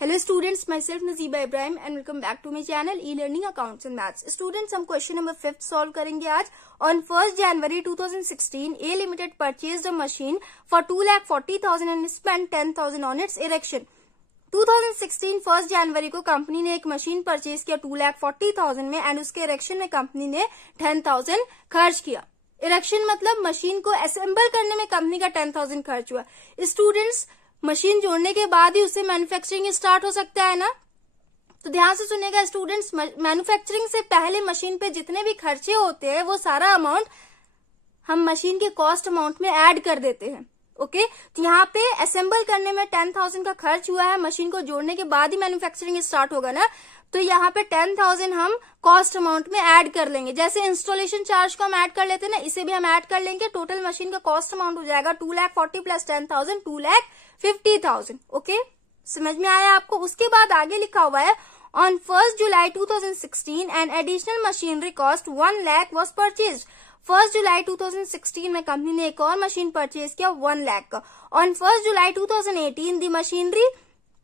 Hello students, myself Nazeeba Ibrahim and welcome back to my channel e-learning accounts and maths. Students, हम question number 5 solve करेंगे आज. On 1st January 2016, A Limited purchased a machine for 2,40,000 and spent 10,000 on its erection. 2016 1st जनवरी को company ने एक machine purchase किया 2,40,000 में and उसके erection में कंपनी ने 10,000 खर्च किया. इरेक्शन मतलब मशीन को असेंबल करने में कंपनी का 10,000 खर्च हुआ. स्टूडेंट्स, मशीन जोड़ने के बाद ही उससे मैन्युफैक्चरिंग स्टार्ट हो सकता है ना. तो ध्यान से सुनिएगा स्टूडेंट्स, मैन्युफैक्चरिंग से पहले मशीन पे जितने भी खर्चे होते हैं वो सारा अमाउंट हम मशीन के कॉस्ट अमाउंट में ऐड कर देते हैं. ओके तो यहाँ पे असेंबल करने में 10,000 का खर्च हुआ है, मशीन को जोड़ने के बाद ही मैन्युफैक्चरिंग स्टार्ट होगा ना, तो यहाँ पे 10,000 हम कॉस्ट अमाउंट में ऐड कर लेंगे. जैसे इंस्टॉलेशन चार्ज को हम ऐड कर लेते हैं ना, इसे भी हम ऐड कर लेंगे. टोटल मशीन का कॉस्ट अमाउंट हो जाएगा 2,40,000 प्लस 10,000 2,50,000. ओके, समझ में आया आपको. उसके बाद आगे लिखा हुआ है on 1st July 2016 an additional machinery cost 1 lakh was purchase. 1st जुलाई 2016 में कंपनी ने एक और मशीन परचेज किया 1 लाख का. ऑन 1st जुलाई 2018 the machinery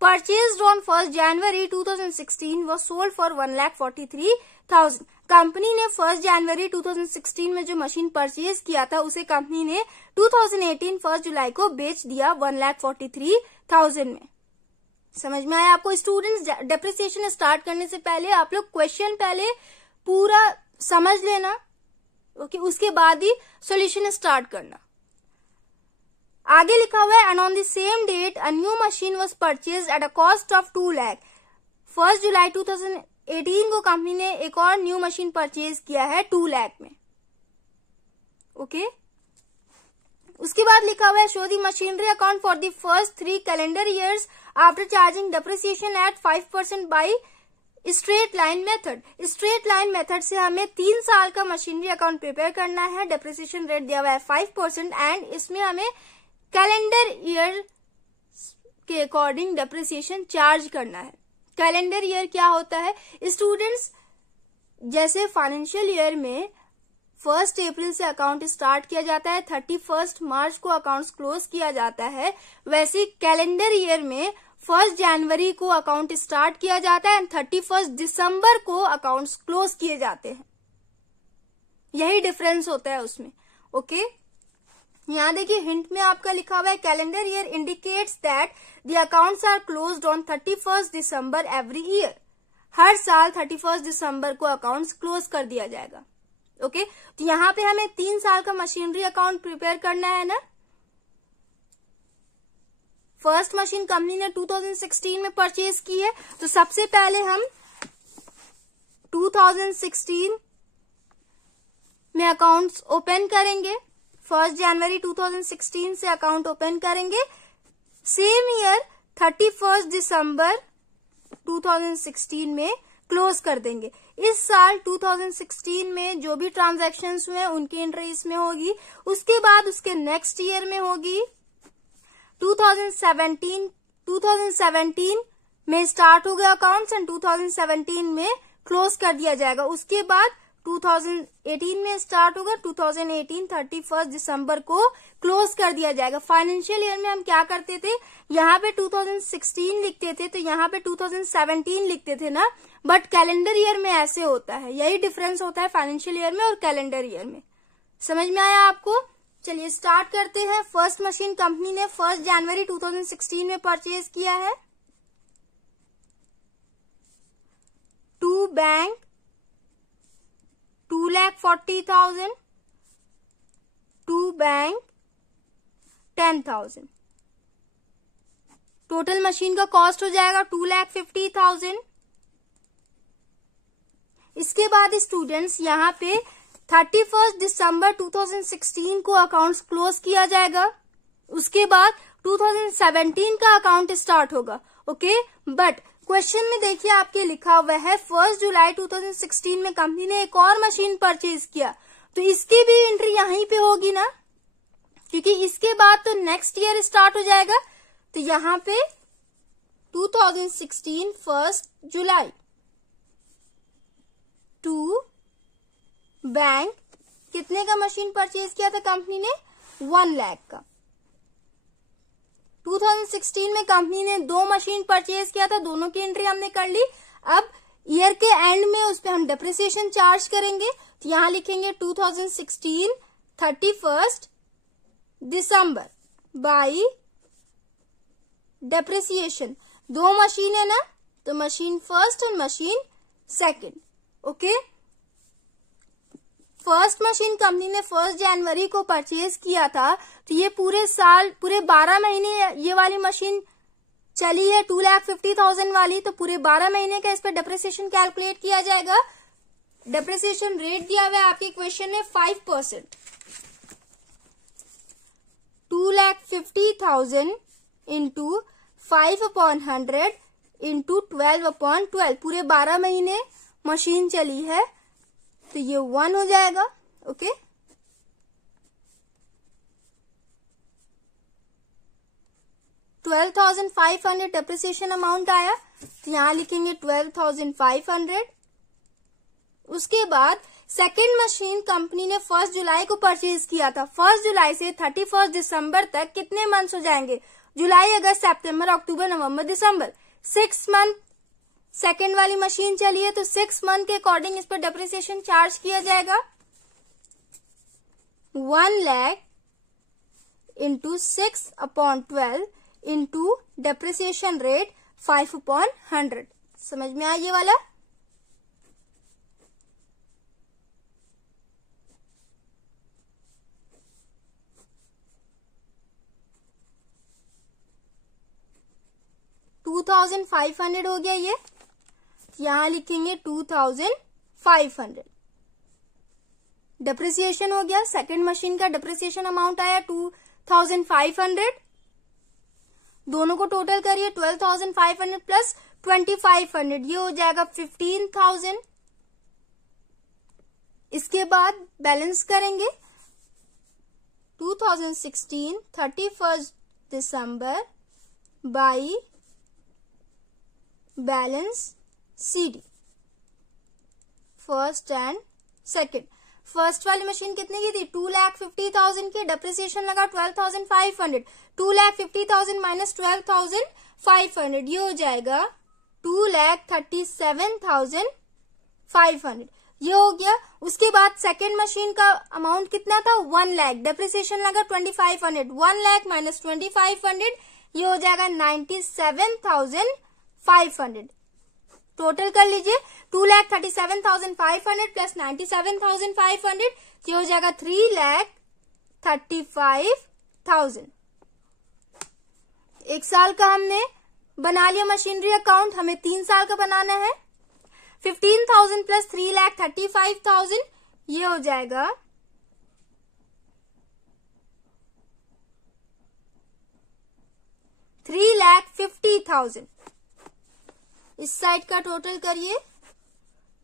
purchased on 1st January 2016 was sold for 1,43,000. Company ने 1st जनवरी 2016 में जो मशीन परचेज किया था उसे कंपनी ने 2018 1st जुलाई को बेच दिया 1,43,000 में. समझ में आया आपको. स्टूडेंट्स, डेप्रिसिएशन स्टार्ट करने से पहले आप लोग क्वेश्चन पहले पूरा समझ लेना. ओके, उसके बाद ही सॉल्यूशन स्टार्ट करना. आगे लिखा हुआ है and on the same date a new machine was purchased at a cost of 2 lakh. 1st जुलाई 2018 को कंपनी ने एक और न्यू मशीन परचेज किया है 2 लाख में. ओके, उसके बाद लिखा हुआ है show the machinery account for the first 3 calendar years after charging depreciation eight 5% by straight line method. Straight line method से हमें 3 साल का मशीनरी अकाउंट प्रिपेयर करना है. डेप्रिसिएशन रेट दिया हुआ है 5% एंड इसमें हमें कैलेंडर ईयर के अकॉर्डिंग डेप्रिसिएशन चार्ज करना है. कैलेंडर ईयर क्या होता है स्टूडेंट्स? जैसे फाइनेंशियल ईयर में 1st अप्रैल से अकाउंट स्टार्ट किया जाता है, 31st मार्च को अकाउंट्स क्लोज किया जाता है, वैसे कैलेंडर ईयर में 1st जनवरी को अकाउंट स्टार्ट किया जाता है एंड 31st दिसंबर को अकाउंट्स क्लोज किए जाते हैं. यही डिफरेंस होता है उसमें. ओके, यहाँ देखिए हिंट में आपका लिखा हुआ है calendar year indicates that the accounts are closed on 31st December every year. हर साल 31st दिसंबर को अकाउंट्स क्लोज कर दिया जाएगा. ओके, तो यहाँ पे हमें 3 साल का मशीनरी अकाउंट प्रिपेयर करना है ना. फर्स्ट मशीन कंपनी ने 2016 में परचेज की है, तो सबसे पहले हम 2016 में अकाउंट्स ओपन करेंगे. 1st जनवरी 2016 से अकाउंट ओपन करेंगे. सेम ईयर 31st दिसंबर 2016 में क्लोज कर देंगे. इस साल 2016 में जो भी ट्रांजैक्शंस हुए उनकी एंट्री इसमें होगी. उसके बाद उसके नेक्स्ट ईयर में होगी 2017 में स्टार्ट हो गया अकाउंट्स एंड 2017 में क्लोज कर दिया जाएगा. उसके बाद 2018 में स्टार्ट होगा, 2018 31st दिसंबर को क्लोज कर दिया जाएगा. फाइनेंशियल ईयर में हम क्या करते थे, यहाँ पे 2016 लिखते थे तो यहाँ पे 2017 लिखते थे ना, बट कैलेंडर ईयर में ऐसे होता है. यही डिफरेंस होता है फाइनेंशियल ईयर में और कैलेंडर ईयर में. समझ में आया आपको. चलिए स्टार्ट करते हैं. फर्स्ट मशीन कंपनी ने 1st जनवरी 2016 में परचेज किया है. To bank 2,40,000, to bank 10,000. Total machine का कॉस्ट हो जाएगा 2,50,000. इसके बाद स्टूडेंट्स यहाँ पे 31st दिसंबर 2016 को अकाउंट्स क्लोज किया जाएगा. उसके बाद 2017 का अकाउंट स्टार्ट होगा. ओके, बट क्वेश्चन में देखिए आपके लिखा हुआ है 1st जुलाई 2016 में कंपनी ने एक और मशीन परचेज किया, तो इसकी भी एंट्री यहीं पे होगी ना, क्योंकि इसके बाद तो नेक्स्ट ईयर स्टार्ट हो जाएगा. तो यहाँ पे 2016 1st जुलाई टू बैंक कितने का मशीन परचेज किया था कंपनी ने 1 लाख का. 2016 में कंपनी ने 2 मशीन परचेज किया था, दोनों की एंट्री हमने कर ली। अब ईयर के एंड में उस पे हम डेप्रिसिएशन चार्ज करेंगे, तो यहां लिखेंगे 2016 31 दिसंबर बाई डेप्रिसिएशन। 2 मशीन है ना, तो machine first and machine second. Okay, first machine company ने 1 जनवरी को परचेज किया था, तो ये पूरे साल, पूरे 12 महीने ये वाली मशीन चली है 2,50,000 वाली, तो पूरे 12 महीने का इस पर डेप्रिसिएशन कैलकुलेट किया जाएगा। डेप्रिसिएशन रेट दिया हुआ है आपके क्वेश्चन में 5%। 2,50,000 इंटू 5/100 इंटू 12/12, पूरे 12 महीने मशीन चली है, तो ये 1 हो जाएगा। ओके, $12,500 डेप्रिसिएशन अमाउंट आया, तो यहां लिखेंगे 12,500। उसके बाद सेकेंड मशीन कंपनी ने 1 जुलाई को परचेज किया था। 1 जुलाई से 31 दिसंबर तक कितने मंथ्स हो जाएंगे? जुलाई, अगस्त, सितंबर, अक्टूबर, नवंबर, दिसंबर, 6 मंथ सेकेंड वाली मशीन चली है, तो 6 मंथ के अकॉर्डिंग इस पर डेप्रिसिएशन चार्ज किया जाएगा। 1 lakh into 6/12 into depreciation rate 5/100। समझ में आया ये वाला? $2,500 हो गया ये, यहां लिखेंगे 2,500। डेप्रिसिएशन हो गया, सेकेंड मशीन का डेप्रिसिएशन अमाउंट आया 2,500। दोनों को टोटल करिए, 12,500 प्लस 2,500, ये हो जाएगा 15,000। इसके बाद बैलेंस करेंगे 2016 31 दिसंबर by balance CD, first and second. First वाली मशीन कितने की थी? 2,50,000 की, डेप्रिसिएशन लगा 12,500। 2,50,000 माइनस 12,500, ये हो जाएगा 2,37,500, ये हो गया। उसके बाद सेकेंड मशीन का अमाउंट कितना था? 1 लाख, डेप्रिसिएशन लगा 2,500। 1 लाख माइनस 2,500, ये हो जाएगा 97,500। टोटल कर लीजिए, 2,37,500 प्लस 97,500, ये हो जाएगा 3,35,000। 1 साल का हमने बना लिया मशीनरी अकाउंट, हमें 3 साल का बनाना है। 15,000 प्लस 3,35,000, ये हो जाएगा 3,50,000। इस साइड का टोटल करिए,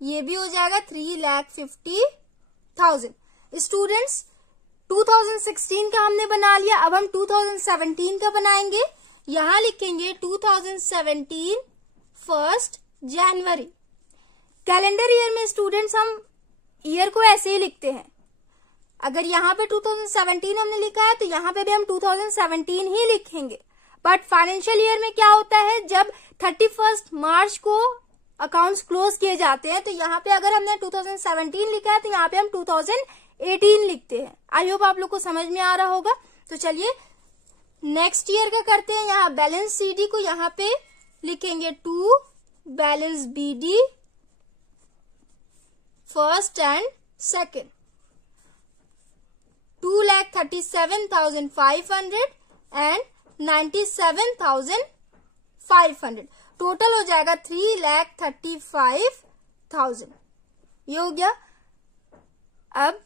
ये भी हो जाएगा 3,50,000। स्टूडेंट्स, 2016 का हमने बना लिया, अब हम 2017 का बनाएंगे। यहां लिखेंगे 2017 1 जनवरी। कैलेंडर ईयर में स्टूडेंट्स हम ईयर को ऐसे ही लिखते हैं। अगर यहाँ पे 2017 हमने लिखा है, तो यहाँ पे भी हम 2017 ही लिखेंगे। बट फाइनेंशियल ईयर में क्या होता है, जब 31 मार्च को अकाउंट्स क्लोज किए जाते हैं, तो यहाँ पे अगर हमने 2017 लिखा है, तो यहाँ पे हम 2018 लिखते हैं। आई होप आप लोग को समझ में आ रहा होगा। तो चलिए नेक्स्ट ईयर का करते हैं। यहाँ बैलेंस CD को यहाँ पे लिखेंगे 2 balance BD first and second. 2,37,500 and 97,500, total हो जाएगा 3,35,000। ये हो गया। अब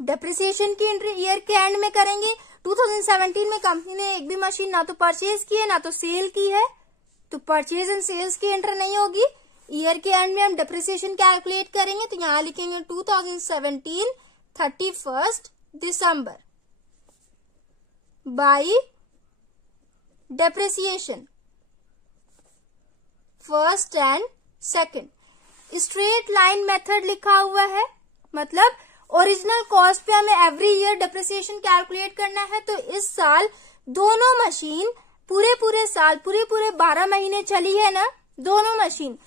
डेप्रिसिएशन की एंट्री ईयर के एंड में करेंगे। 2017 में कंपनी ने एक भी मशीन ना तो परचेज की है ना तो सेल की है, तो परचेज एंड सेल्स की एंट्री नहीं होगी। ईयर के एंड में हम डेप्रिसिएशन कैलकुलेट करेंगे, तो यहां लिखेंगे 2017 31 दिसंबर by depreciation first and second. Straight line method लिखा हुआ है, मतलब ओरिजिनल कॉस्ट पे हमें एवरी ईयर डेप्रिसिएशन कैलकुलेट करना है। तो इस साल दोनों मशीन पूरे साल पूरे 12 महीने चली है ना, दोनों मशीन।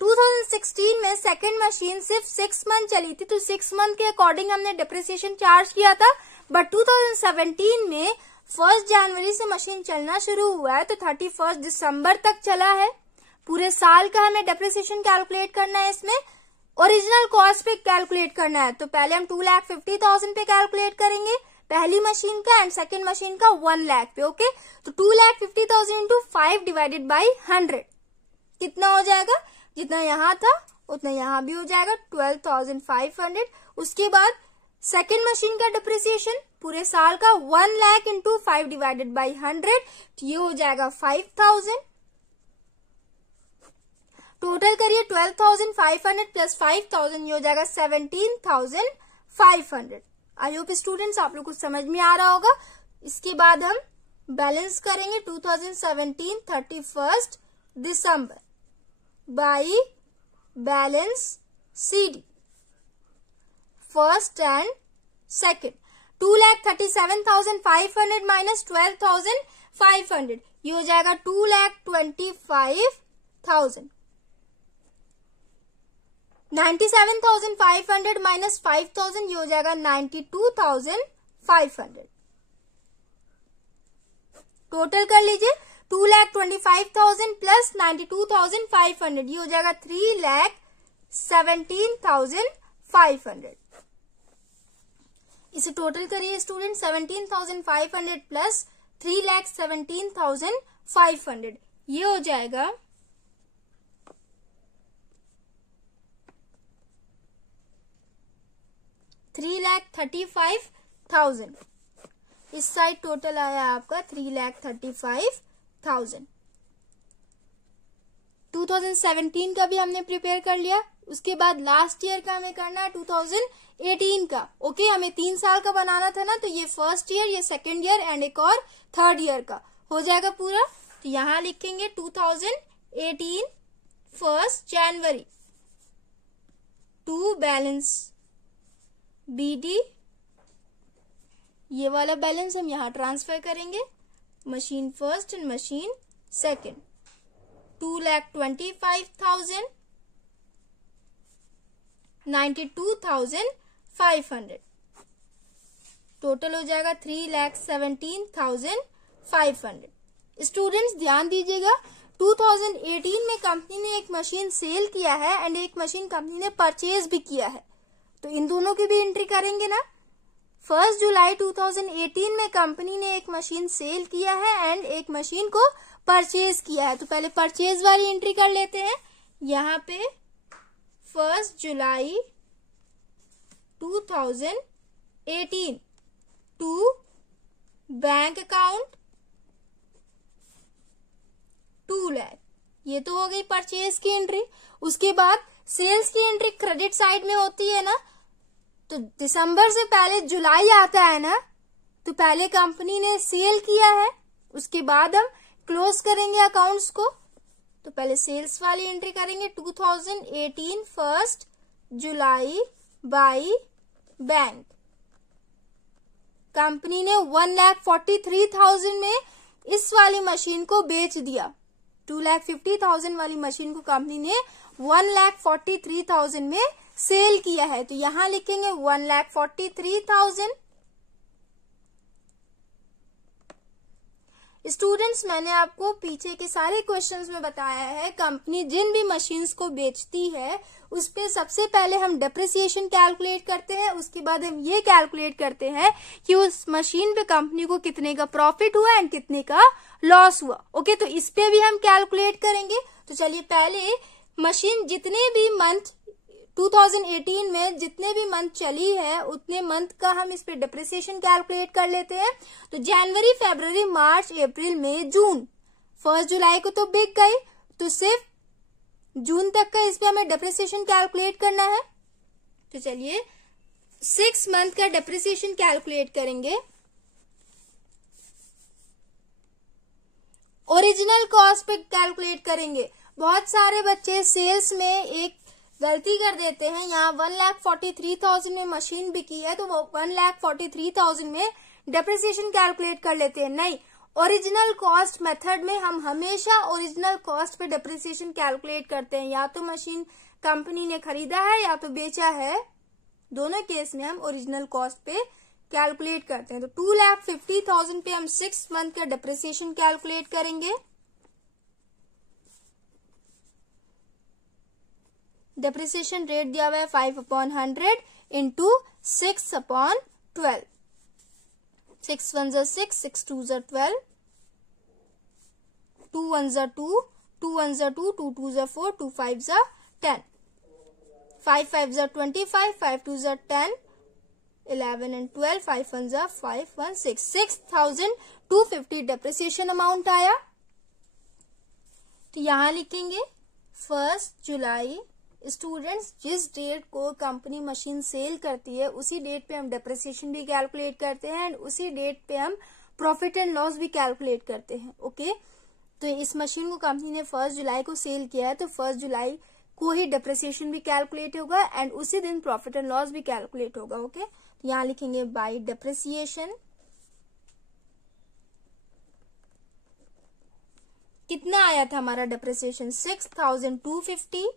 2016 में सेकंड मशीन सिर्फ 6 मंथ चली थी, तो 6 मंथ के अकॉर्डिंग हमने डिप्रिसिएशन चार्ज किया था। बट 2017 में 1 जनवरी से मशीन चलना शुरू हुआ है, तो 31 दिसंबर तक चला है। पूरे साल का हमें डिप्रिसिएशन कैलकुलेट करना है, इसमें ओरिजिनल कॉस्ट पे कैलकुलेट करना है। तो पहले हम 2,50,000 पे कैलकुलेट करेंगे पहली मशीन का, एंड सेकेंड मशीन का 1 लाख पे। ओके, तो 2,50,000 इंटू 5 डिवाइडेड बाई 100 कितना हो जाएगा? जितना यहाँ था उतना यहाँ भी हो जाएगा, 12,500। उसके बाद सेकेंड मशीन का डिप्रिसिएशन पूरे साल का 1 लाख इंटू 5 डिवाइडेड बाई 100, तो ये हो जाएगा 5,000। टोटल करिए 12,500 प्लस 5,000, ये हो जाएगा 17,500। आई होप स्टूडेंट्स आप लोग को समझ में आ रहा होगा। इसके बाद हम बैलेंस करेंगे 2017 31 दिसंबर by balance CD first and second. 2,37,500 minus 12,500, ये हो जाएगा 2,25,000। 97,500 माइनस 5,000, ये हो जाएगा 92,500। टोटल कर लीजिए 2,25,000 प्लस 92,500, ये हो जाएगा 3,17,500। इसे टोटल करिए स्टूडेंट, 17,500 प्लस 3,17,500, ये हो जाएगा 3,35,000। इस साइड टोटल आया आपका 3,35,000। 2017 का भी हमने प्रिपेयर कर लिया। उसके बाद लास्ट ईयर का हमें करना है 2018 का। ओके, हमें 3 साल का बनाना था ना, तो ये फर्स्ट ईयर, ये सेकेंड ईयर एंड एक और थर्ड ईयर का हो जाएगा पूरा। तो यहां लिखेंगे 2018 1 जनवरी टू बैलेंस BD, ये वाला बैलेंस हम यहाँ ट्रांसफर करेंगे machine first and machine second. 2,25,000 92,500, total हो जाएगा 3,17,500। स्टूडेंट्स ध्यान दीजिएगा, 2018 में कंपनी ने एक मशीन सेल किया है एंड एक मशीन कंपनी ने परचेज भी किया है, तो इन दोनों की भी एंट्री करेंगे ना। 1 जुलाई 2018 में कंपनी ने एक मशीन सेल किया है एंड एक मशीन को परचेज किया है, तो पहले परचेज वाली एंट्री कर लेते हैं। यहाँ पे 1 जुलाई 2018 टू बैंक अकाउंट 2 लाख, ये तो हो गई परचेज की एंट्री। उसके बाद सेल्स की एंट्री क्रेडिट साइड में होती है ना, तो दिसंबर से पहले जुलाई आता है ना, तो पहले कंपनी ने सेल किया है, उसके बाद हम क्लोज करेंगे अकाउंट्स को। तो पहले सेल्स वाली एंट्री करेंगे 2018 1 जुलाई बाई बैंक। कंपनी ने 1,43,000 में इस वाली मशीन को बेच दिया। 2,50,000 वाली मशीन को कंपनी ने 1,43,000 में सेल किया है, तो यहां लिखेंगे 1,43,000। स्टूडेंट्स मैंने आपको पीछे के सारे क्वेश्चंस में बताया है, कंपनी जिन भी मशीन्स को बेचती है उस पे सबसे पहले हम डेप्रिसिएशन कैलकुलेट करते हैं, उसके बाद हम ये कैलकुलेट करते हैं कि उस मशीन पे कंपनी को कितने का प्रॉफिट हुआ एंड कितने का लॉस हुआ। ओके, तो इस पे भी हम कैलकुलेट करेंगे। तो चलिए पहले मशीन जितने भी मंथ 2018 में जितने भी मंथ चली है उतने मंथ का हम इस पे डिप्रिसिएशन कैलकुलेट कर लेते हैं। तो जनवरी, फरवरी, मार्च, अप्रैल, मई, जून, 1 जुलाई को तो बिक गई, तो सिर्फ जून तक का इस पे हमें डिप्रिसिएशन कैलकुलेट करना है। तो चलिए 6 मंथ का डिप्रिसिएशन कैलकुलेट करेंगे। ओरिजिनल कॉस्ट पे कैलकुलेट करेंगे। बहुत सारे बच्चे सेल्स में एक गलती कर देते हैं, यहाँ 1,43,000 में मशीन बिकी है तो वो 1,43,000 में डेप्रिसिएशन कैलकुलेट कर लेते हैं? नहीं, ओरिजिनल कॉस्ट मेथड में हम हमेशा ओरिजिनल कॉस्ट पे डेप्रिसिएशन कैलकुलेट करते हैं। या तो मशीन कंपनी ने खरीदा है या तो बेचा है, दोनों केस में हम ओरिजिनल कॉस्ट पे कैलकुलेट करते हैं। तो 2,50,000 पे हम 6 मंथ का डेप्रिसिएशन कैलकुलेट करेंगे। डेप्रिसिएशन रेट दिया हुआ है 5/100 इंटू 6/12। 6 1 6, 6 2 12, 2 1 2, 2 1 2, 2 2 4, 2 5 10, 5 5 25, 5 2 10, 11 and 12, 5 1 5 1 6, 6,250 डेप्रिसिएशन अमाउंट आया। तो यहां लिखेंगे 1 जुलाई। स्टूडेंट्स, जिस डेट को कंपनी मशीन सेल करती है उसी डेट पे हम डेप्रिसिएशन भी कैलकुलेट करते हैं एंड उसी डेट पे हम प्रॉफिट एंड लॉस भी कैलकुलेट करते हैं। ओके, तो इस मशीन को कंपनी ने 1 जुलाई को सेल किया है तो 1 जुलाई को ही डेप्रिसिएशन भी कैलकुलेट होगा एंड उसी दिन प्रॉफिट एंड लॉस भी कैलकुलेट होगा। ओके, तो यहां लिखेंगे बाय डेप्रिसिएशन। कितना आया था हमारा डेप्रिसिएशन? 6,250।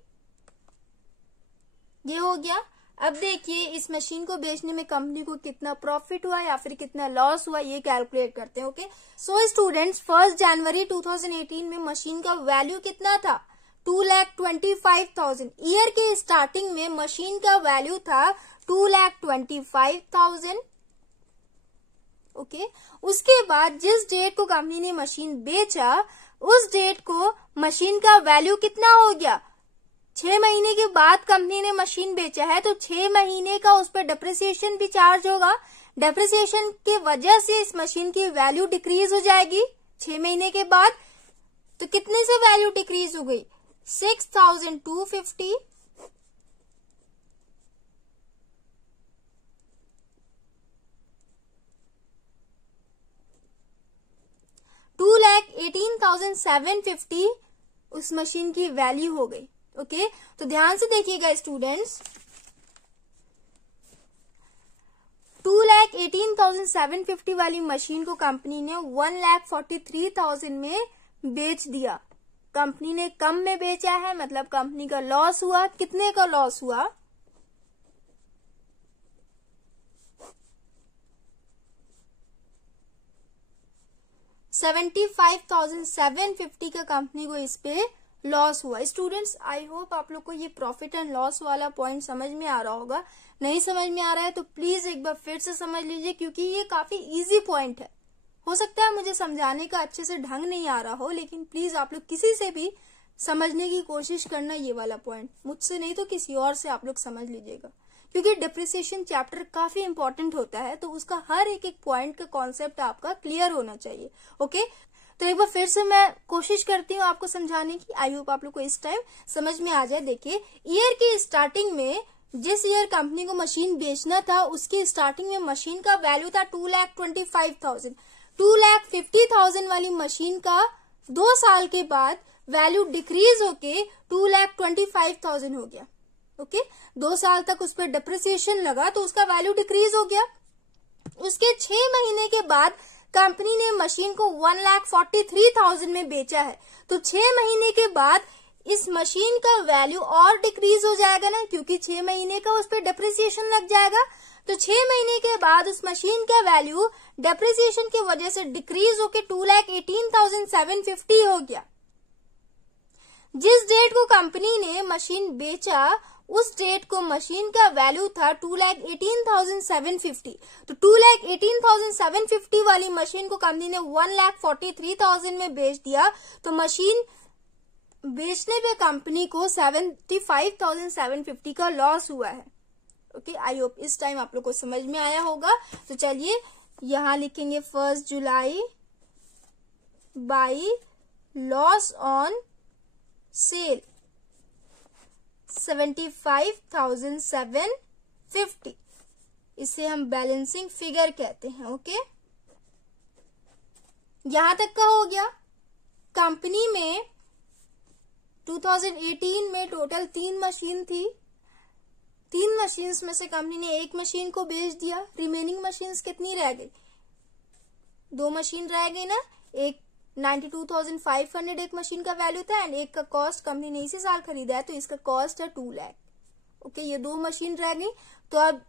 ये हो गया। अब देखिए इस मशीन को बेचने में कंपनी को कितना प्रॉफिट हुआ या फिर कितना लॉस हुआ, ये कैलकुलेट करते हैं। ओके, सो स्टूडेंट्स 1 जनवरी 2018 में मशीन का वैल्यू कितना था? 2,25,000। ईयर के स्टार्टिंग में मशीन का वैल्यू था 2,25,000। ओके, उसके बाद जिस डेट को कंपनी ने मशीन बेचा उस डेट को मशीन का वैल्यू कितना हो गया? 6 महीने के बाद कंपनी ने मशीन बेचा है तो 6 महीने का उस पर डेप्रिसिएशन भी चार्ज होगा। डेप्रिसिएशन की वजह से इस मशीन की वैल्यू डिक्रीज हो जाएगी 6 महीने के बाद। तो कितने से वैल्यू डिक्रीज हो गई? 6,250। $2,18,750 उस मशीन की वैल्यू हो गई। ओके, तो ध्यान से देखिएगा स्टूडेंट्स, 2,18,750 वाली मशीन को कंपनी ने 1,43,000 में बेच दिया। कंपनी ने कम में बेचा है, मतलब कंपनी का लॉस हुआ। कितने का लॉस हुआ? 75,750 का कंपनी को इस पे लॉस हुआ। स्टूडेंट्स, आई होप आप लोग को ये प्रॉफिट एंड लॉस वाला पॉइंट समझ में आ रहा होगा। नहीं समझ में आ रहा है तो प्लीज एक बार फिर से समझ लीजिए, क्योंकि ये काफी इजी पॉइंट है। हो सकता है मुझे समझाने का अच्छे से ढंग नहीं आ रहा हो, लेकिन प्लीज आप लोग किसी से भी समझने की कोशिश करना ये वाला पॉइंट। मुझसे नहीं तो किसी और से आप लोग समझ लीजिएगा, क्योंकि डेप्रिसिएशन चैप्टर काफी इंपॉर्टेंट होता है, तो उसका हर एक एक पॉइंट का कॉन्सेप्ट आपका क्लियर होना चाहिए। ओके, तो एक बार फिर से मैं कोशिश करती हूँ आपको समझाने की। आई होप आप लोग को इस टाइम समझ में आ जाए। देखिए, ईयर की स्टार्टिंग में जिस ईयर कंपनी को मशीन बेचना था उसकी स्टार्टिंग में मशीन का वैल्यू था 2,25,000। 2,50,000 वाली मशीन का 2 साल के बाद वैल्यू डिक्रीज होके 2,25,000 हो गया। ओके, 2 साल तक उस पर डेप्रिसिएशन लगा तो उसका वैल्यू डिक्रीज हो गया। उसके 6 महीने के बाद कंपनी ने मशीन को 1,43,000 में बेचा है, तो 6 महीने के बाद इस मशीन का वैल्यू और डिक्रीज हो जाएगा ना, क्योंकि 6 महीने का उस पर डेप्रिसिएशन लग जाएगा। तो 6 महीने के बाद उस मशीन का वैल्यू डेप्रिसिएशन की वजह से डिक्रीज होकर 2,18,750 हो गया। जिस डेट को कंपनी ने मशीन बेचा उस डेट को मशीन का वैल्यू था 2,18,750। तो 2,18,750 वाली मशीन को कंपनी ने 1,43,000 में बेच दिया, तो मशीन बेचने पे कंपनी को 75,750 का लॉस हुआ है। ओके, आई होप इस टाइम आप लोग को समझ में आया होगा। तो चलिए यहां लिखेंगे 1 जुलाई बाय लॉस ऑन सेल 75,750। इसे हम बैलेंसिंग फिगर कहते हैं। ओके, यहां तक का हो गया। कंपनी में 2018 में टोटल 3 मशीन थी। 3 मशीन्स में से कंपनी ने 1 मशीन को बेच दिया। रिमेनिंग मशीन्स कितनी रह गई? दो मशीन रह गई ना, एक 92,500 एक मशीन का वैल्यू था एंड एक का कॉस्ट कंपनी ने इसी साल खरीदा है तो इसका कॉस्ट है 2 लाख। ओके, ये दो मशीन रह गई। तो अब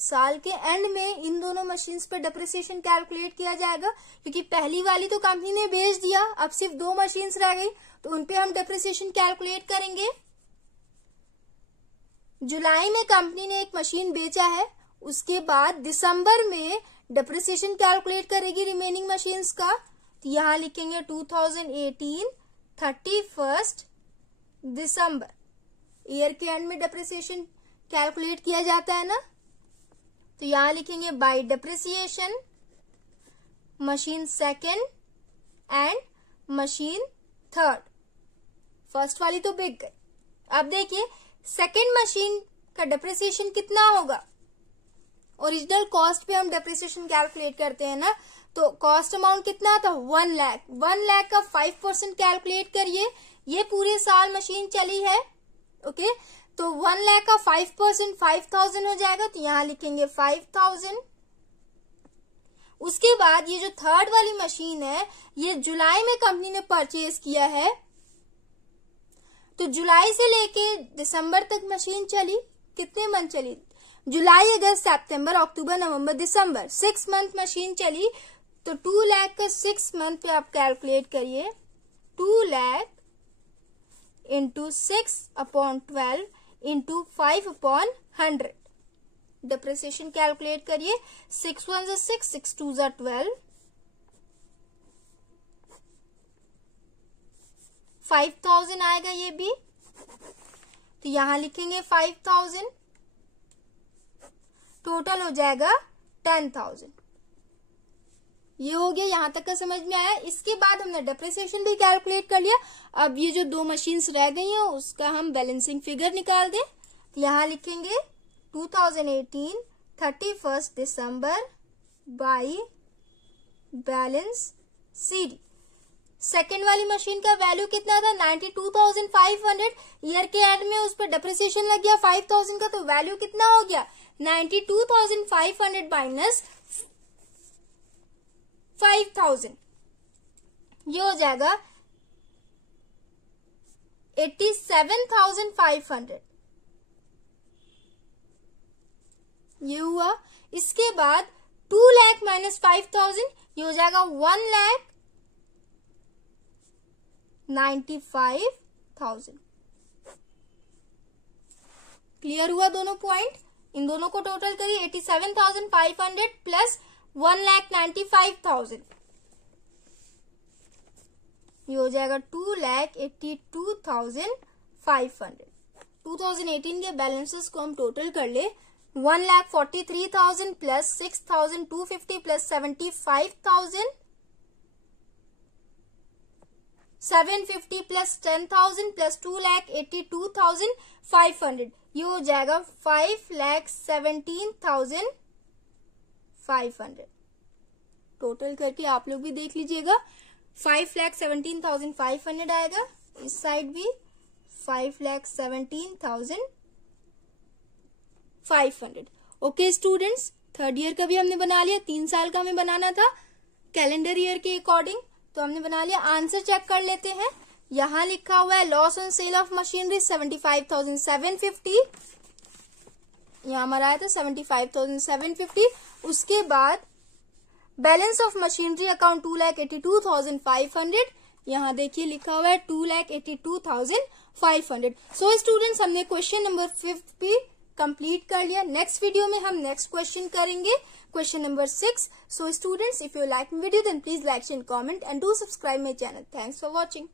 साल के एंड में इन दोनों मशीन्स पे डेप्रिसिएशन कैलकुलेट किया जाएगा, क्योंकि पहली वाली तो कंपनी ने बेच दिया, अब सिर्फ दो मशीन्स रह गई तो उनपे हम डेप्रिसिएशन कैलकुलेट करेंगे। जुलाई में कंपनी ने एक मशीन बेचा है, उसके बाद दिसंबर में डेप्रिसिएशन कैलकुलेट करेगी रिमेनिंग मशीन्स का। तो यहां लिखेंगे 2018 31 दिसंबर, ईयर के एंड में डेप्रिसिएशन कैलकुलेट किया जाता है ना। तो यहां लिखेंगे bye depreciation machine second and machine third. First वाली तो बिक गई। अब देखिए सेकेंड मशीन का डेप्रिसिएशन कितना होगा। ओरिजिनल कॉस्ट पे हम डेप्रिसिएशन कैलकुलेट करते हैं ना, तो कॉस्ट अमाउंट कितना था 1 लाख। 1 लाख का 5% कैलकुलेट करिए, ये पूरे साल मशीन चली है। ओके, तो 1 लाख का 5% 5,000 हो जाएगा, तो यहां लिखेंगे 5,000। उसके बाद ये जो थर्ड वाली मशीन है ये जुलाई में कंपनी ने परचेज किया है, तो जुलाई से लेके दिसंबर तक मशीन चली। कितने मंथ चली? जुलाई, अगस्त, सितंबर, अक्टूबर, नवंबर, दिसंबर, 6 मंथ मशीन चली। तो 2 लाख का 6 मंथ पे आप कैलकुलेट करिए। 2 lakh into 6/12 into 5/100 depreciation calculate करिए। 6 1 = 6, 6 2 = 12, 5,000 आएगा ये भी, तो यहां लिखेंगे 5,000। टोटल हो जाएगा 10,000। ये हो गया, यहां तक का समझ में आया। इसके बाद हमने डेप्रिसिएशन भी कैलकुलेट कर लिया। अब ये जो दो मशीन्स रह गई हैं उसका हम बैलेंसिंग फिगर निकाल दें। यहां लिखेंगे 2018 31 दिसंबर बाई बैलेंस सीडी। सेकेंड वाली मशीन का वैल्यू कितना था 92,500। ईयर के एंड में उस पर डेप्रिसिएशन लग गया 5,000 का, तो वैल्यू कितना हो गया 92,500 माइनस 5,000, ये हो जाएगा 87,500। ये हुआ। इसके बाद 2 लाख माइनस 5,000, ये हो जाएगा 1,95,000। क्लियर हुआ दोनों पॉइंट? इन दोनों को टोटल करिए 87,500 प्लस 1,95,000, ये हो जाएगा 2,82,500। 2018 के बैलेंसेस को हम टोटल कर ले। 1,43,000 प्लस 6,250 प्लस 75,000, 750 प्लस 10,000 प्लस 2,82,500, ये हो जाएगा 5,17,500। टोटल करके आप लोग भी देख लीजिएगा, 5,17,500 आएगा। इस साइड भी 5,17,500। ओके स्टूडेंट्स, थर्ड ईयर का भी हमने बना लिया। 3 साल का हमें बनाना था कैलेंडर ईयर के अकॉर्डिंग, तो हमने बना लिया। आंसर चेक कर लेते हैं। यहां लिखा हुआ है loss on sale of machinery 75,750, यहां हमारा आया था 75,750। उसके बाद बैलेंस ऑफ मशीनरी अकाउंट 2,82,500, यहां देखिए लिखा हुआ है 2,82,500। सो स्टूडेंट्स, हमने क्वेश्चन नंबर 5 भी कंप्लीट कर लिया। नेक्स्ट वीडियो में हम नेक्स्ट क्वेश्चन करेंगे, question number 6। So students, if you like my video then please like, share, comment and do subscribe my channel. Thanks for watching.